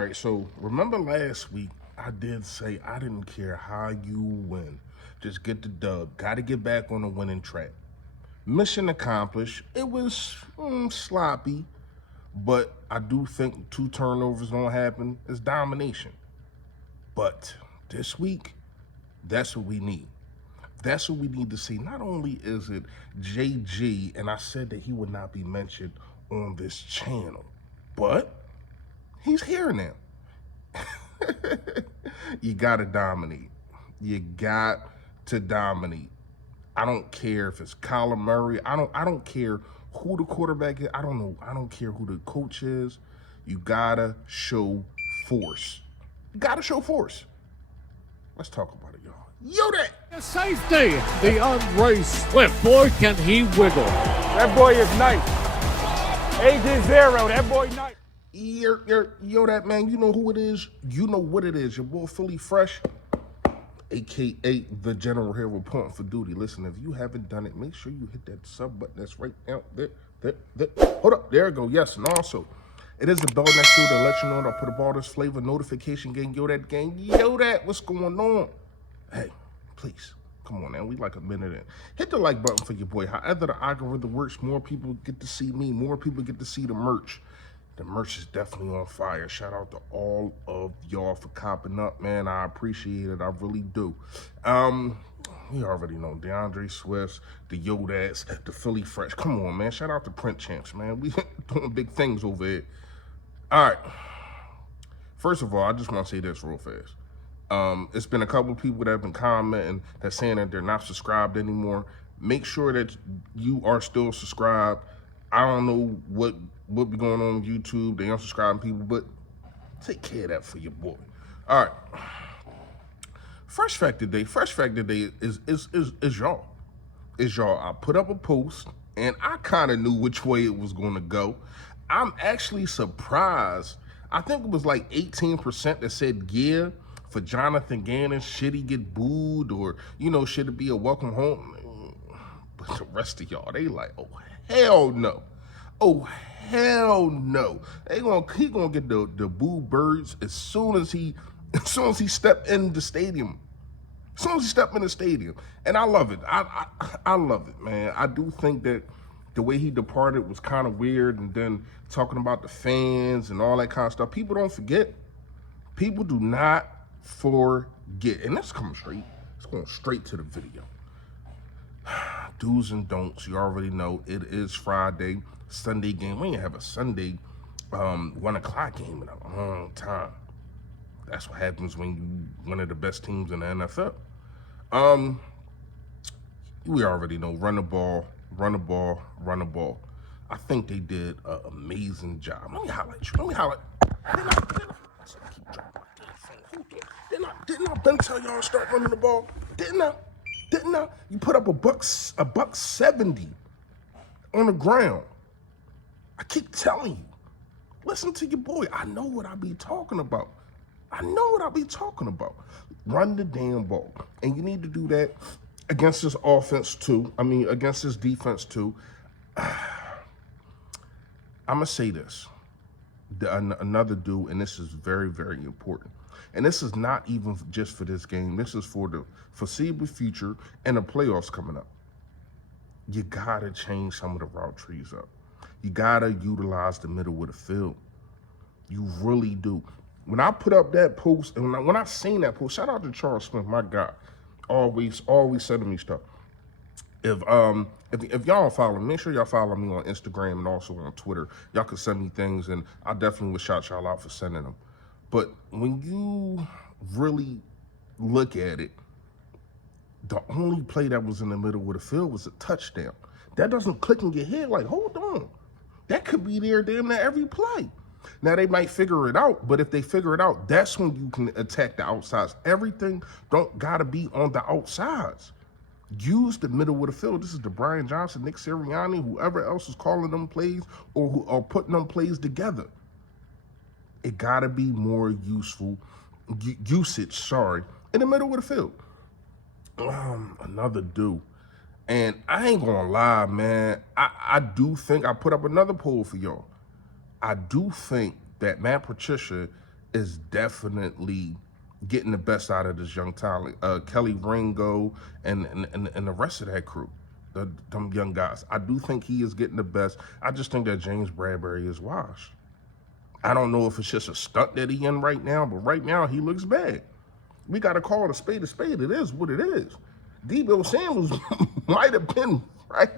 right, so remember last week I did say I didn't care how you win. Just get the dub. Got to get back on the winning track. Mission accomplished. It was sloppy, but I do think 2 turnovers gonna happen. It's domination. But this week, that's what we need. That's what we need to see. Not only is it JG, and I said that he would not be mentioned on this channel, but he's here now. You gotta dominate. You got to dominate. I don't care if it's Kyler Murray. I don't care who the quarterback is. I don't know. I don't care who the coach is. You gotta show force. You gotta show force. Let's talk about it, y'all. Yo, that safety. The unraced Swift. Boy, can he wiggle. That boy is nice. AJ Zero, that boy nice. Yo, that man, you know who it is. You know what it is. Your boy Philly Fresh, a.k.a. the General here reporting for duty. Listen, if you haven't done it, make sure you hit that sub button that's right out there. Hold up. There it go. Yes, and also, it is the bell next to it to let you know that I put a ball this flavor notification gang. Yo, that gang. Yo, that. What's going on? Hey, please. Come on, man. We like a minute in. Hit the like button for your boy. However the algorithm works, more people get to see me. More people get to see the merch. The merch is definitely on fire. Shout out to all of y'all for copping up, man. I appreciate it. I really do. We already know DeAndre Swift, the Yodats, the Philly Fresh. Come on, man. Shout out to Print Champs, man. We doing big things over here. All right. First of all, I just want to say this real fast. It's been a couple of people that have been commenting that saying that they're not subscribed anymore. Make sure that you are still subscribed. I don't know what be going on YouTube. They unsubscribing people, but take care of that for your boy. All right. Fresh Fact today. Fresh Fact today is y'all. Is y'all. I put up a post, and I kind of knew which way it was going to go. I'm actually surprised. I think it was like 18% that said yeah for Jonathan Gannon. Should he get booed, or should it be a welcome home? But the rest of y'all, they like, oh hell no. Oh hell no. He gonna get the boo birds as soon as he step in the stadium. As soon as he step in the stadium. And I love it. I love it, man. I do think that the way he departed was kind of weird, and then talking about the fans and all that kind of stuff. People don't forget. People do not forget. And that's coming straight. It's going straight to the video. Do's and don'ts. You already know it is Friday. Sunday game. We ain't have a Sunday 1 o'clock game in a long time. That's what happens when you one of the best teams in the NFL. We already know run the ball. I think they did an amazing job. Let me highlight you. Didn't I been tell y'all to start running the ball? Didn't I? You put up a buck 70 on the ground. I keep telling you, listen to your boy. I know what I be talking about. Run the damn ball. And you need to do that against this offense too. Against this defense too. I'm going to say this. Another dude, and this is very, very important. And this is not even just for this game. This is for the foreseeable future and the playoffs coming up. You got to change some of the route trees up. You got to utilize the middle of the field. You really do. When I put up that post, and when I seen that post, shout out to Charles Smith, my guy, always sending me stuff. If y'all follow me, make sure y'all follow me on Instagram and also on Twitter. Y'all can send me things, and I definitely would shout y'all out for sending them. But when you really look at it, the only play that was in the middle of the field was a touchdown. That doesn't click in your head like, hold on. That could be there damn near every play. Now, they might figure it out, but if they figure it out, that's when you can attack the outsides. Everything don't got to be on the outsides. Use the middle of the field. This is the Brian Johnson, Nick Sirianni, whoever else is calling them plays or who are putting them plays together. It got to be more usage, in the middle of the field. Another dude. And I ain't gonna lie, man. I do think I put up another poll for y'all. I do think that Matt Patricia is definitely getting the best out of this young talent. Kelly Ringo and the rest of that crew, them young guys. I do think he is getting the best. I just think that James Bradbury is washed. I don't know if it's just a stunt that he in right now, but right now he looks bad. We got to call it a spade a spade. It is what it is. Debo Samuels might have been right.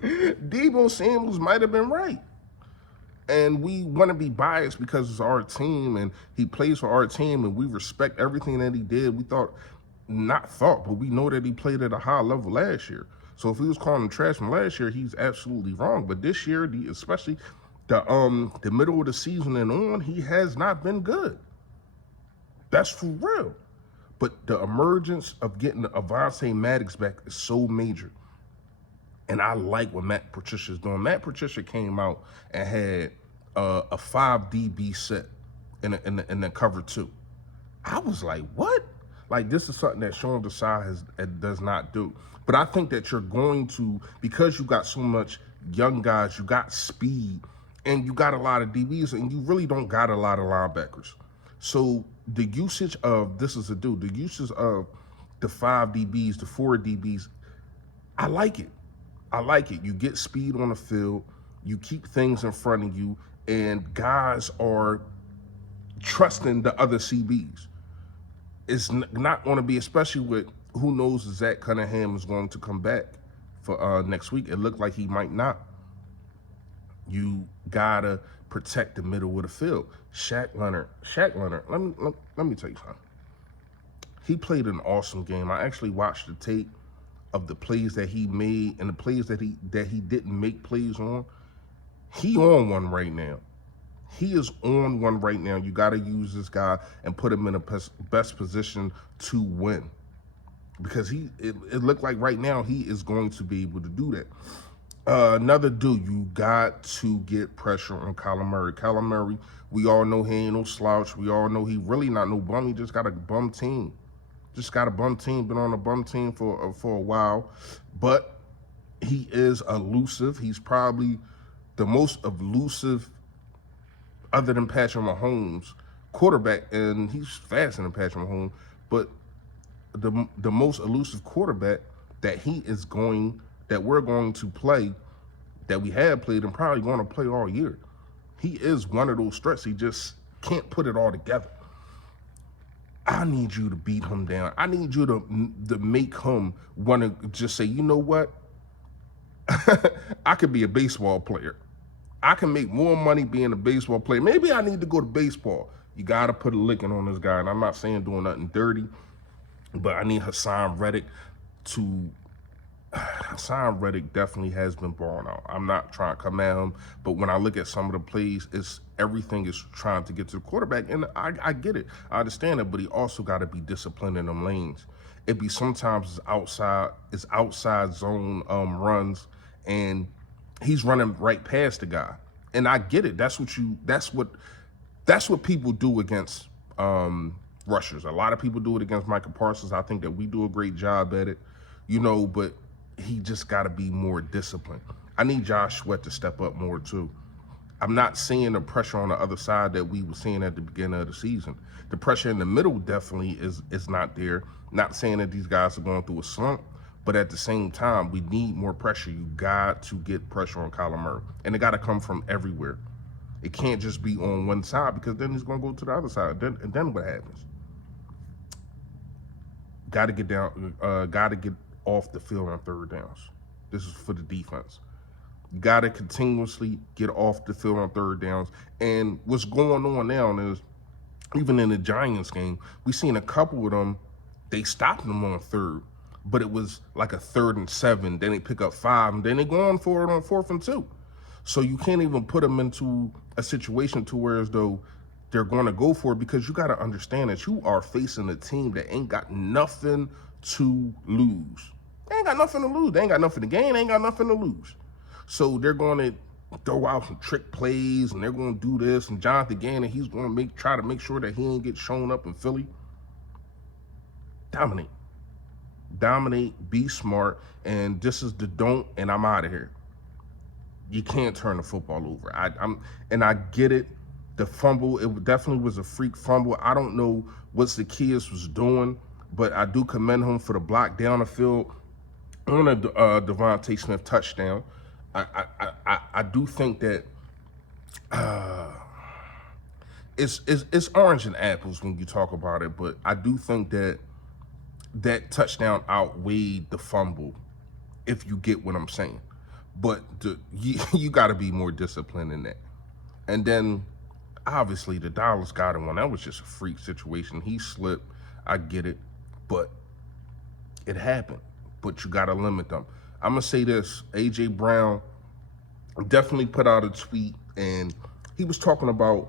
Debo Samuels might have been right. And we want to be biased because it's our team and he plays for our team and we respect everything that he did. We but we know that he played at a high level last year. So if he was calling him trash from last year, he's absolutely wrong. But this year, especially the middle of the season and on, he has not been good. That's for real. But the emergence of getting Avonte Maddox back is so major. And I like what Matt Patricia's doing. Matt Patricia came out and had a 5 DB set in the cover 2. I was like, what? Like, this is something that Sean Desai does not do. But I think that you're going to, because you got so much young guys, you got speed, and you got a lot of DBs, and you really don't got a lot of linebackers. So the usage of, the usage of the 5 DBs, the 4 DBs, I like it. I like it. You get speed on the field, you keep things in front of you, and guys are trusting the other CBs. It's not going to be, especially with who knows if Zach Cunningham is going to come back for next week. It looked like he might not. You got to protect the middle of the field. Shaq Leonard, let me tell you something. He played an awesome game. I actually watched the tape of the plays that he made and the plays that he didn't make plays on. He on one right now. He is on one right now. You got to use this guy and put him in a best position to win. Because it looked like right now he is going to be able to do that. Another dude, you got to get pressure on Kyler Murray. Kyler Murray, we all know he ain't no slouch. We all know he really not no bum. He just got a bum team. Been on a bum team for a while. But he is elusive. He's probably the most elusive, other than Patrick Mahomes, quarterback, and he's faster than Patrick Mahomes, but the most elusive quarterback that we're going to play, that we have played and probably going to play all year. He is one of those threats. He just can't put it all together. I need you to beat him down. I need you to make him want to just say, you know what? I could be a baseball player. I can make more money being a baseball player. Maybe I need to go to baseball. You got to put a licking on this guy. And I'm not saying doing nothing dirty, but I need Hassan Reddick to... Hassan Reddick definitely has been balling out. I'm not trying to come at him, but when I look at some of the plays, everything is trying to get to the quarterback, and I get it. I understand it, but he also got to be disciplined in them lanes. It be sometimes it's outside zone runs, and he's running right past the guy. And I get it. That's what people do against rushers. A lot of people do it against Micah Parsons. I think that we do a great job at it, but he just got to be more disciplined. I need Josh Sweat to step up more too. I'm not seeing the pressure on the other side that we were seeing at the beginning of the season. The pressure in the middle definitely is not there. Not saying that these guys are going through a slump, but at the same time, we need more pressure. You got to get pressure on Kyler Murray, and it got to come from everywhere. It can't just be on one side, because then he's going to go to the other side. And then what happens? Got to get down. Got to get off the field on third downs. This is for the defense. You got to continuously get off the field on third downs. And what's going on now is, even in the Giants game, we seen a couple of them, they stopped them on third, but it was like a 3rd and 7. Then they pick up 5, and then they go on for it on 4th and 2. So you can't even put them into a situation to where as though they're going to go for it, because you got to understand that you are facing a team that ain't got nothing to lose. They ain't got nothing to lose. They ain't got nothing to gain. They ain't got nothing to lose. So they're going to throw out some trick plays, and they're going to do this. And Jonathan Gannon, he's going to try to make sure that he ain't get shown up in Philly. Dominate, be smart, and this is the don't, and I'm out of here. You can't turn the football over. I get it. The fumble, it definitely was a freak fumble. I don't know what Zacchaeus was doing, but I do commend him for the block down the field on a Devontae Smith touchdown. I do think that it's orange and apples when you talk about it, but I do think that that touchdown outweighed the fumble, if you get what I'm saying. But you got to be more disciplined in that. And then, obviously, the Dallas Goedert one, that was just a freak situation. He slipped. I get it. But it happened. But you got to limit them. I'm going to say this. A.J. Brown definitely put out a tweet, and he was talking about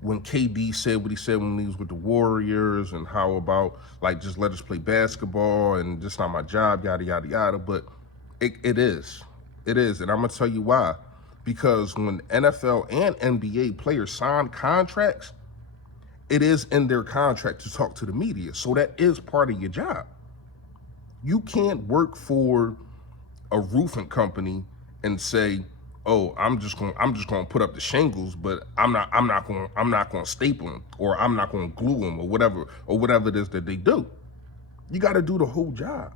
when KD said what he said when he was with the Warriors, and how about, like, just let us play basketball and just not my job, yada, yada, yada. But it is. It is. And I'm going to tell you why. Because when NFL and NBA players sign contracts, it is in their contract to talk to the media. So that is part of your job. You can't work for a roofing company and say, "Oh, I'm just going to put up the shingles, but I'm not going to staple them, or I'm not going to glue them, or whatever it is that they do." You got to do the whole job.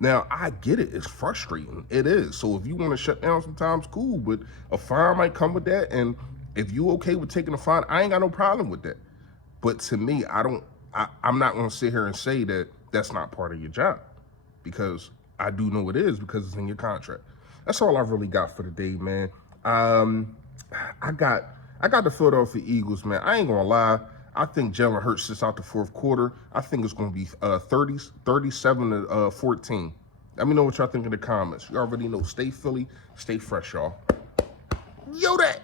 Now, I get it. It's frustrating. It is. So if you want to shut down sometimes, cool. But a fine might come with that. And if you okay with taking a fine, I ain't got no problem with that. But to me, I'm not going to sit here and say that that's not part of your job, because I do know it is, because it's in your contract. That's all I really got for today, man. I got the Philadelphia Eagles, man. I ain't going to lie. I think Jalen Hurts sits out the fourth quarter. I think it's going to be 37-14. Let me know what y'all think in the comments. You already know. Stay Philly, stay fresh, y'all. Yo, that.